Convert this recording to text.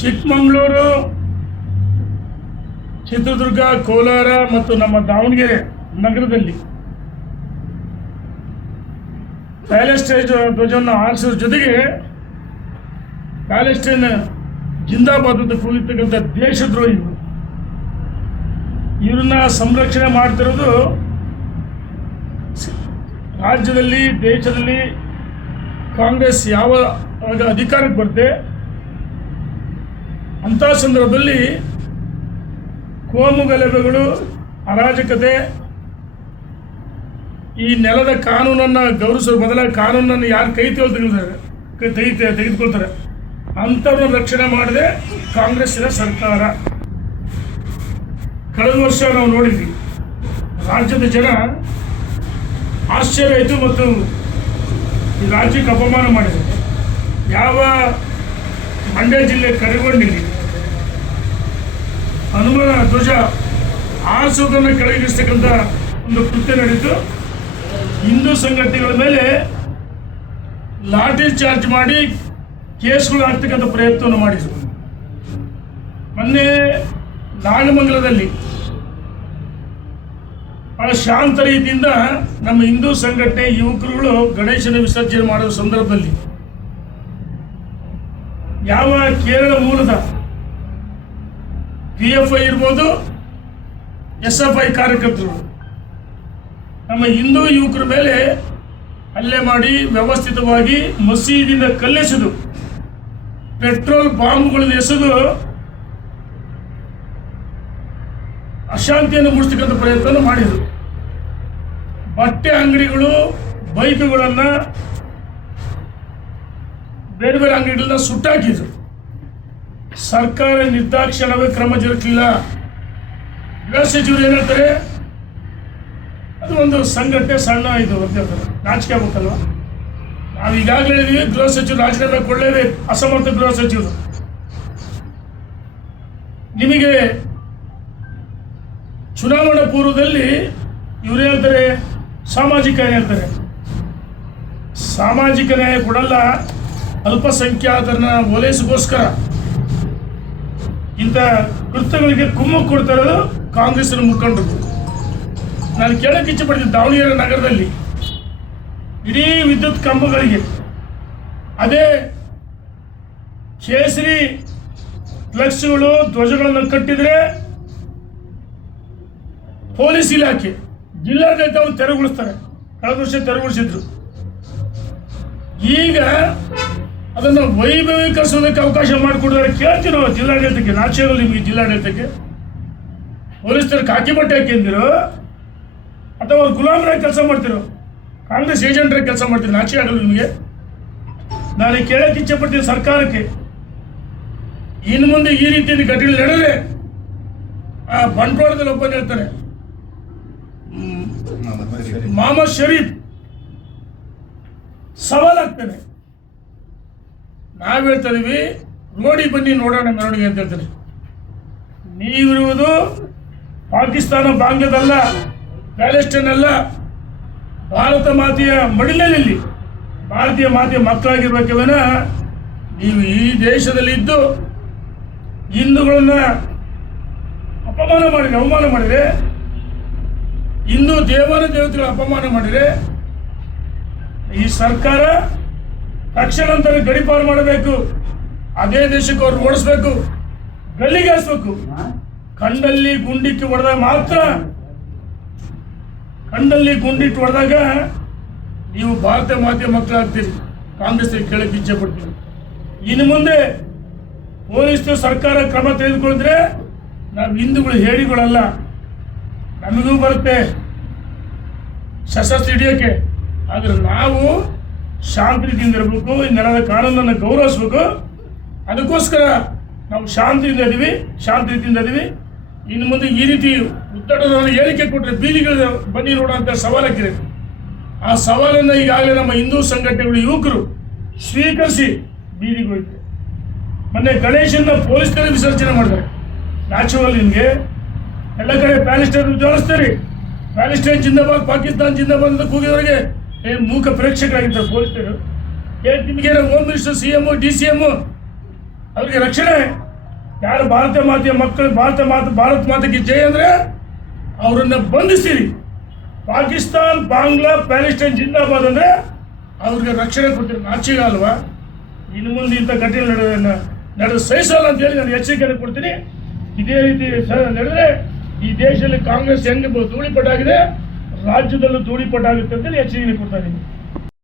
ಚಿಕ್ಕಮಗಳೂರು, ಚಿತ್ರದುರ್ಗ, ಕೋಲಾರ ಮತ್ತು ನಮ್ಮ ದಾವಣಗೆರೆ ನಗರದಲ್ಲಿ ಪ್ಯಾಲೆಸ್ಟೈನ್ ಧ್ವಜವನ್ನು ಹಾರಿಸೋದ್ರ ಜೊತೆಗೆ ಪ್ಯಾಲೆಸ್ಟೈನ್ ಜಿಂದಾಬಾದ್ ಅಂತ ಕೂಗಿರ್ತಕ್ಕಂಥ ದೇಶದ್ರೋಹಿಗಳು ಇವ್ರನ್ನ ಸಂರಕ್ಷಣೆ ಮಾಡ್ತಿರೋದು ರಾಜ್ಯದಲ್ಲಿ, ದೇಶದಲ್ಲಿ ಕಾಂಗ್ರೆಸ್ ಯಾವಾಗ ಅಧಿಕಾರಕ್ಕೆ ಬರುತ್ತೆ ಅಂಥ ಸಂದರ್ಭದಲ್ಲಿ ಕೋಮು ಗಲಭೆಗಳು, ಅರಾಜಕತೆ, ಈ ನೆಲದ ಕಾನೂನನ್ನು ಗೌರವಿಸೋ ಬದಲಾಗಿ ಕಾನೂನನ್ನು ಯಾರು ತೆಗೆದುಕೊಳ್ತಾರೆ ಅಂಥವ್ರನ್ನ ರಕ್ಷಣೆ ಮಾಡದೆ ಕಾಂಗ್ರೆಸ್ಸಿನ ಸರ್ಕಾರ. ಕಳೆದ ವರ್ಷ ನಾವು ನೋಡಿದ್ವಿ, ರಾಜ್ಯದ ಜನ ಆಶ್ಚರ್ಯ ಆಯಿತು ಮತ್ತು ಈ ರಾಜ್ಯಕ್ಕೆ ಅಪಮಾನ ಮಾಡಿದರು. ಯಾವ ಮಂಡ್ಯ ಜಿಲ್ಲೆ ಕರಗೊಂಡಿಲ್ಲಿ ಹನುಮನ ಧ್ವಜ ಆರಿಸೋದನ್ನು ಕೆಳಗಿಳಿಸ್ತಕ್ಕಂಥ ಒಂದು ಕೃತ್ಯ ನಡೀತು. ಹಿಂದೂ ಸಂಘಟನೆಗಳ ಮೇಲೆ ಲಾಠಿ ಚಾರ್ಜ್ ಮಾಡಿ ಕೇಸ್ಗಳು ಹಾಕ್ತಕ್ಕಂಥ ಪ್ರಯತ್ನವನ್ನು ಮಾಡಿದರು. ಮೊನ್ನೆ ನಾಗಮಂಗಲದಲ್ಲಿ ಬಹಳ ಶಾಂತ ರೀತಿಯಿಂದ ನಮ್ಮ ಹಿಂದೂ ಸಂಘಟನೆ ಯುವಕರುಗಳು ಗಣೇಶನ ವಿಸರ್ಜನೆ ಮಾಡುವ ಸಂದರ್ಭದಲ್ಲಿ ಯಾವ ಕೇರಳ ಮೂಲದ PFI ಇರ್ಬೋದು, SFI ಕಾರ್ಯಕರ್ತರು ನಮ್ಮ ಹಿಂದೂ ಯುವಕರ ಮೇಲೆ ಹಲ್ಲೆ ಮಾಡಿ ವ್ಯವಸ್ಥಿತವಾಗಿ ಮಸೀದಿಯಿಂದ ಕಲ್ಲೆಸೆದು ಪೆಟ್ರೋಲ್ ಬಾಂಬ್ಗಳನ್ನು ಎಸೆದು ಅಶಾಂತಿಯನ್ನು ಮೂಡಿಸ್ತಕ್ಕಂಥ ಪ್ರಯತ್ನ ಮಾಡಿದರು. ಬಟ್ಟೆ ಅಂಗಡಿಗಳು, ಬೈಕ್ಗಳನ್ನು, ಬೇರೆ ಬೇರೆ ಅಂಗಡಿಗಳನ್ನ ಸುಟ್ಟಾಕಿದ್ರು. ಸರ್ಕಾರ ನಿರ್ದಾಕ್ಷಿಣ್ಯವೇ ಕ್ರಮ ಜರುಗಲಿಲ್ಲ. ಗೃಹ ಸಚಿವರು ಏನು ಹೇಳ್ತಾರೆ, ಅದು ಒಂದು ಸಂಘಟನೆ ಸಣ್ಣ ಇದು ಅಂತ ಹೇಳ್ತಾರೆ. ನಾಚಿಕೆ ಆಗ್ಬೇಕಲ್ವ? ನಾವು ಈಗಾಗಲೇ ಹೇಳಿದ್ವಿ, ಗೃಹ ಸಚಿವರು ರಾಜೀನಾಮೆ ಕೊಡಲೇಬೇಕು, ಅಸಮರ್ಥ ಗೃಹ ಸಚಿವರು. ನಿಮಗೆ ಚುನಾವಣಾ ಪೂರ್ವದಲ್ಲಿ ಇವರು ಹೇಳ್ತಾರೆ ಸಾಮಾಜಿಕ ನ್ಯಾಯ ಹೇಳ್ತಾರೆ. ಸಾಮಾಜಿಕ ನ್ಯಾಯ ಕೊಡಲ್ಲ, ಅಲ್ಪಸಂಖ್ಯಾತರನ್ನ ಓಲೈಸಿಗೋಸ್ಕರ ಇಂಥ ಕೃತ್ಯಗಳಿಗೆ ಕುಮ್ಮಕ್ಕು ಕೊಡ್ತಾ ಇರೋದು ಕಾಂಗ್ರೆಸ್ಸಿನ ಮುಖಂಡರು. ನಾನು ಕೇಳಕ್ಕೆ ಇಚ್ಛೆ ಪಡ್ತೀನಿ, ದಾವಣಗೆರೆ ನಗರದಲ್ಲಿ ಇಡೀ ವಿದ್ಯುತ್ ಕಂಬಗಳಿಗೆ ಅದೇ ಕೇಸರಿ ಫ್ಲೆಕ್ಸ್ಗಳು, ಧ್ವಜಗಳನ್ನು ಕಟ್ಟಿದ್ರೆ ಪೊಲೀಸ್ ಇಲಾಖೆ, ಜಿಲ್ಲಾಡಳಿತವನ್ನು ತೆರವುಗೊಳಿಸ್ತಾರೆ. ಕಳೆದ ವರ್ಷ ತೆರವುಗೊಳಿಸಿದ್ರು. ಈಗ ಅದನ್ನು ವೈಭವೀಕರಿಸೋದಕ್ಕೆ ಅವಕಾಶ ಮಾಡಿಕೊಡಿದ್ರೆ ಕೇಳ್ತೀವಿ ನಾವು ಜಿಲ್ಲಾಡಳಿತಕ್ಕೆ. ನಾಚಿಕೆಗಳು ನಿಮಗೆ ಜಿಲ್ಲಾಡಳಿತಕ್ಕೆ? ಪೊಲೀಸರು ಕಾಕಿ ಬಟ್ಟೆ ಹಾಕಿಂದಿರೋ ಅಥವಾ ಅವ್ರು ಗುಲಾಮರಾಗಿ ಕೆಲಸ ಮಾಡ್ತಿರೋ, ಕಾಂಗ್ರೆಸ್ ಏಜೆಂಟ್ರಾಗಿ ಕೆಲಸ ಮಾಡ್ತೀರಿ? ನಾಚಿಕೆ ಆಗಲ್ಲ ನಿಮಗೆ? ನಾನು ಕೇಳಕ್ಕೆ ಇಚ್ಛೆ ಪಡ್ತೀನಿ ಸರ್ಕಾರಕ್ಕೆ, ಇನ್ನು ಮುಂದೆ ಈ ರೀತಿಯಲ್ಲಿ ಘಟನೆ ನಡೆದರೆ ಆ ಬಂಟ್ವಾಳದಲ್ಲಿ ಒಬ್ಬ ಹೇಳ್ತಾನೆ ಮೊಹಮ್ಮದ್ ಶರೀಫ್ ಸವಾಲಾಗ್ತಾನೆ. ನಾವು ಹೇಳ್ತಾ ಇದೀವಿ, ನೋಡಿ ಬನ್ನಿ ನೋಡೋಣ ಮೆರವಣಿಗೆ ಅಂತ ಹೇಳ್ತಾರೆ. ನೀವಿರುವುದು ಪಾಕಿಸ್ತಾನ, ಬಾಂಗ್ಲಾದಲ್ಲ, ಪ್ಯಾಲೆಸ್ಟೈನ್ ಅಲ್ಲ, ಭಾರತ ಮಾತೆಯ ಮಡಿಲಲ್ಲಿ ಭಾರತೀಯ ಮಾತೆಯ ಮಕ್ಕಳಾಗಿರ್ಬೇಕವೇನ ನೀವು ಈ ದೇಶದಲ್ಲಿ ಇದ್ದು ಹಿಂದೂಗಳನ್ನ ಅಪಮಾನ ಮಾಡಿದ್ರೆ, ಅವಮಾನ ಮಾಡಿದರೆ, ಹಿಂದೂ ದೇವತೆಗಳ ಅಪಮಾನ ಮಾಡಿದರೆ ಈ ಸರ್ಕಾರ ತಕ್ಷಣಾಂತರ ಗಡೀಪಾರು ಮಾಡಬೇಕು. ಅದೇ ದೇಶಕ್ಕೆ ಅವ್ರು ಓಡಿಸ್ಬೇಕು, ಗಲ್ಲಿಗೆ ಹಾಸ್ಬೇಕು. ಕಂಡಲ್ಲಿ ಗುಂಡಿಕ್ಕಿ ಹೊಡೆದಾಗ ಮಾತ್ರ, ಕಂಡಲ್ಲಿ ಗುಂಡಿಟ್ಟು ಹೊಡೆದಾಗ ನೀವು ಭಾರತ ಮಾತೆಯ ಮಕ್ಕಳಾಗ್ತೀರಿ. ಕಾಂಗ್ರೆಸ್ ಕೇಳಕ್ಕೆ ಇಚ್ಛೆ ಪಡ್ತೀವಿ. ಇನ್ನು ಮುಂದೆ ಪೊಲೀಸ್ ಸರ್ಕಾರ ಕ್ರಮ ತೆಗೆದುಕೊಂಡಿದ್ರೆ ನಾವು ಹಿಂದೂಗಳು ಹೇಳಿಗಳಲ್ಲ, ನಮಗೂ ಬರುತ್ತೆ ಸಶಸ್ತ್ರ ಹಿಡಿಯೋಕ್ಕೆ. ಆದರೆ ನಾವು ಶಾಂತಿ ರೀತಿಯಿಂದ ಇರಬೇಕು, ಈ ನೆಲದ ಕಾನೂನನ್ನು ಗೌರವಿಸ್ಬೇಕು. ಅದಕ್ಕೋಸ್ಕರ ನಾವು ಶಾಂತಿ ರೀತಿಯಿಂದ ಇದೀವಿ. ಇನ್ನು ಮುಂದೆ ಈ ರೀತಿ ಉತ್ತರದ ಹೇಳಿಕೆ ಕೊಟ್ಟರೆ ಬೀದಿಗಳು ಬನ್ನಿ ನೋಡುವಂಥ ಸವಾಲಾಗಿದೆ. ಆ ಸವಾಲನ್ನು ಈಗಾಗಲೇ ನಮ್ಮ ಹಿಂದೂ ಸಂಘಟನೆಗಳು, ಯುವಕರು ಸ್ವೀಕರಿಸಿ ಬೀದಿಗೆ ಹೋಯ್ತು. ಮೊನ್ನೆ ಗಣೇಶನ ಪೊಲೀಸರು ವಿಸರ್ಜನೆ ಮಾಡ್ತಾರೆ. ನ್ಯಾಚುರಲ್ ನಿಮಗೆ ಎಲ್ಲ ಕಡೆ ಪ್ಯಾಲೆಸ್ಟೈನ್ ಜೋಡಿಸ್ತಾರೆ. ಪ್ಯಾಲೆಸ್ಟೈನ್ ಜಿಂದಾಬಾದ್, ಪಾಕಿಸ್ತಾನ್ ಜಿಂದಾಬಾದ್ ಅಂತ ಕೂಗಿದವರಿಗೆ ಮೂಕ ಪ್ರೇಕ್ಷಕರಾಗಿದ್ದಾರೆ ಪೊಲೀಸರು. ನಿಮಗೆ ಹೋಮ್ ಮಿನಿಸ್ಟರ್, CM, DCM ಅವ್ರಿಗೆ ರಕ್ಷಣೆ ಯಾರು ಭಾರತ ಮಾತೆಯ ಮಕ್ಕಳು ಭಾರತ ಮಾತೆಗೆ ಜಯ ಅಂದರೆ ಅವರನ್ನು ಬಂಧಿಸ್ತೀರಿ. ಪಾಕಿಸ್ತಾನ್, ಬಾಂಗ್ಲಾ, ಪ್ಯಾಲೆಸ್ಟೈನ್ ಜಿಂದಾಬಾದ್ ಅಂದರೆ ಅವ್ರಿಗೆ ರಕ್ಷಣೆ ಕೊಡ್ತೀರಿ. ನಾಚಿಕೆ ಅಲ್ವಾ? ಇನ್ನು ಮುಂದೆ ಇಂಥ ಘಟನೆ ನಡೆದು ಸಹಿಸಲ್ಲ ಅಂತೇಳಿ ನಾನು ಎಚ್ಚರಿಕೆಯನ್ನು ಕೊಡ್ತೀನಿ. ಇದೇ ರೀತಿ ನಡೆದರೆ ಈ ದೇಶದಲ್ಲಿ ಕಾಂಗ್ರೆಸ್ ಹೆಂಗೆ ಧೂಳಿಪಟ್ಟಾಗಿದೆ, ರಾಜ್ಯದಲ್ಲೂ ಧೂಳಿಪಟ್ಟಾಗುತ್ತೆ ಅಂತೇಳಿ ಎಚ್ಚರಿಕೆ ಕೊಡ್ತಾ ಇದ್ದೀನಿ.